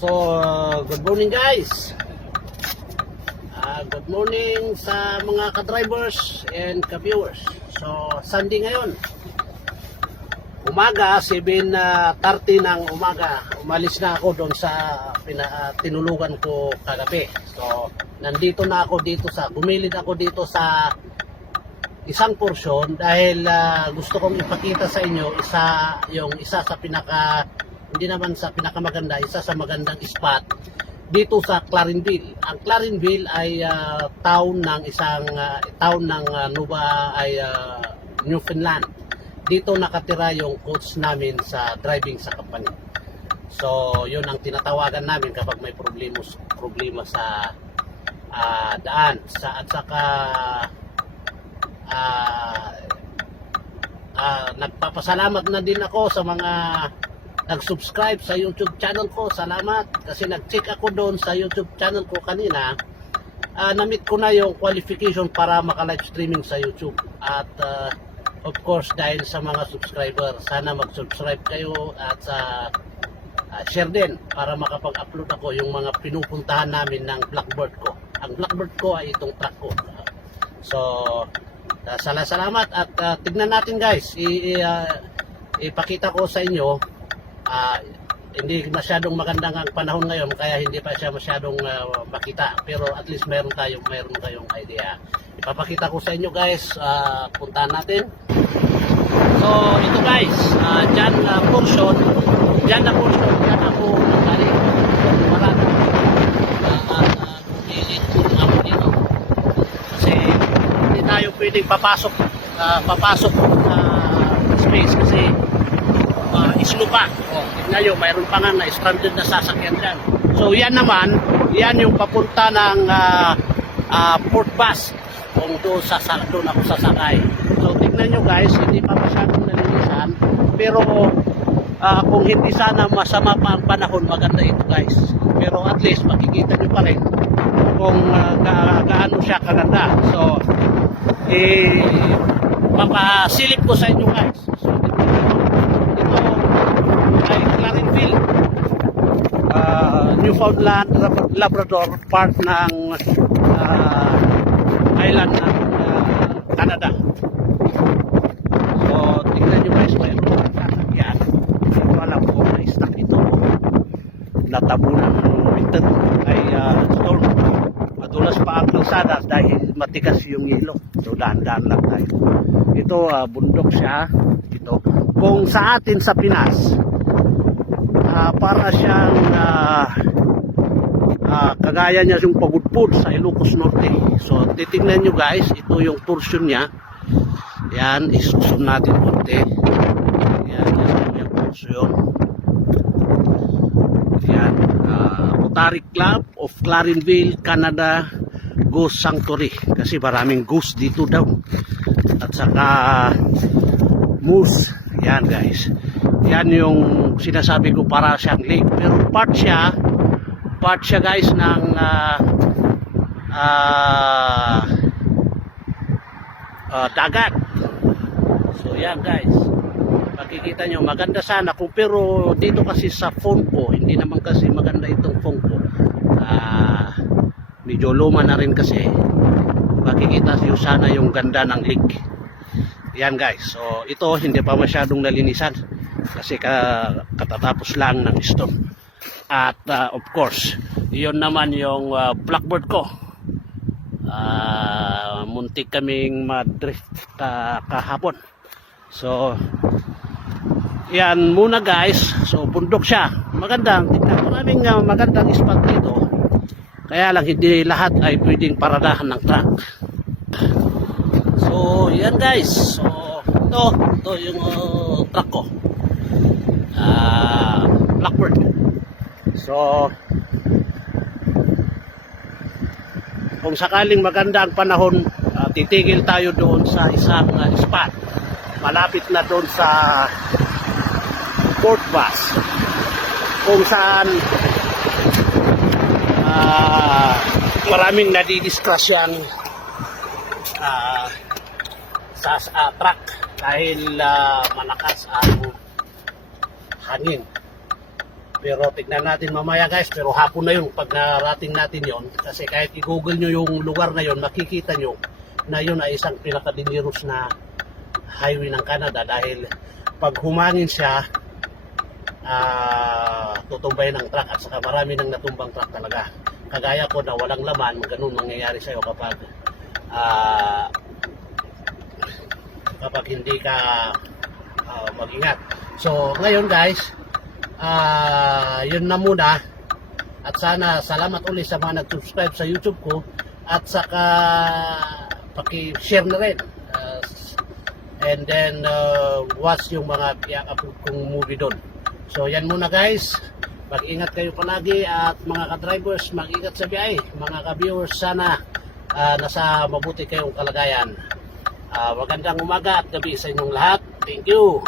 Good morning guys. Good morning sa mga ka-drivers and ka-viewers. Sunday ngayon. Umaga, 7:30 ng umaga. Umalis na ako doon sa tinulugan ko kagabi. Nandito na ako gumilid ako dito sa isang porsyon dahil gusto kong ipakita sa inyo isa sa hindi naman sa pinakamaganda, isa sa magandang spot dito sa Clarenville. Ang Clarenville ay town ng Newfoundland. Dito nakatira yung coach namin sa driving sa company. Yun ang tinatawagan namin kapag may problema sa daan. At saka nagpapasalamat na din ako sa mga nag-subscribe sa YouTube channel ko. Salamat kasi nag-check ako doon sa YouTube channel ko kanina. Na-meet ko na yung qualification para maka-live streaming sa YouTube. At of course dahil sa mga subscriber, sana mag-subscribe kayo at share din para makapag-upload ako yung mga pinupuntahan namin ng Blackbird ko. Ang Blackbird ko ay itong truck ko. Salamat at tignan natin guys. Ipakita ko sa inyo. Hindi masyadong magandang ang panahon ngayon kaya hindi pa siya masyadong makita, pero at least meron kayong idea. Ipapakita ko sa inyo guys. Puntahan natin. Ito guys, dyan ako galing marami gilid ako dito kasi hindi tayo pwedeng papasok space kasi islo pa. Tignan nyo, mayroon pa nga na stranded na sasakyan dyan. Yan yung papunta ng port bus kung doon ako sasakay. Tignan nyo guys, hindi pa masyadong nalinisan, pero kung hindi sana masama pa ang panahon, maganda ito guys. Pero at least makikita nyo pa rin kung gaano siya kaganda. Papasilip ko sa inyo guys. Ay Clarenville, Newfoundland, Labrador, part ng island ng Canada. Tingnan nyo guys, mayroon ng sasakyan. Hindi ko alam kung na-stuck ito. Natabunan ng winter ay storm. Madulas pa ang kalsada dahil matigas yung yelo. Dahan-dahan lang tayo. Ito, bundok siya. Ito. Kung sa atin sa Pinas, para siyang kagaya niya yung pagudpud sa Ilocos Norte. Titingnan nyo guys, ito yung portion niya. Yan, isusum natin konti. Yan yung portion. Yan, Rotary Club of Clarenville, Canada Ghost Sanctuary, kasi maraming ghost dito daw. At saka moose. Yan guys, yan yung sinasabi ko, para siyang lake, pero part siya guys ng dagat. Yan guys, makikita nyo, maganda sana kung, pero dito kasi sa phone ko, hindi naman kasi maganda itong phone ko. Medyo luma na rin kasi. Makikita nyo sana yung ganda ng lake. Yan guys, ito hindi pa masyadong nalinisan kasi katatapos lang ng storm. At of course, yun naman yung Blackbird ko. Muntik kaming madrift kahapon. Yan muna guys. Bundok siya. Magandang tingnan. Maraming magandang spot dito. Kaya lang hindi lahat ay pwedeng paradahan ng truck. Yan guys. Ito yung truck ko. Blackbird. Kung sakaling maganda ang panahon, titigil tayo doon sa isang spot. Malapit na doon sa port bus. Kung saan maraming nadidiskrasyan sa truck dahil malakas ang hangin. Pero tignan natin mamaya guys, pero hapon na yun pag narating natin yon. Kasi kahit i-google nyo yung lugar na yon, makikita nyo na yun ay isang pinaka-dangerous na highway ng Canada dahil pag humangin siya, tutumbay ng truck at saka marami nang natumbang truck talaga. Kagaya ko na walang laman, ganun mangyayari sa'yo kapag hindi ka mag-ingat. So ngayon guys, yun na muna at sana salamat ulit sa mga nag-subscribe sa YouTube ko at saka paki-share na rin and then watch yung mga i-upload kong movie doon. So yan muna guys, mag-ingat kayo palagi at mga ka-drivers mag-ingat sa biyahe. Mga ka-viewers sana nasa mabuti kayong kalagayan. Magandang umaga at gabi sa inyong lahat. Thank you.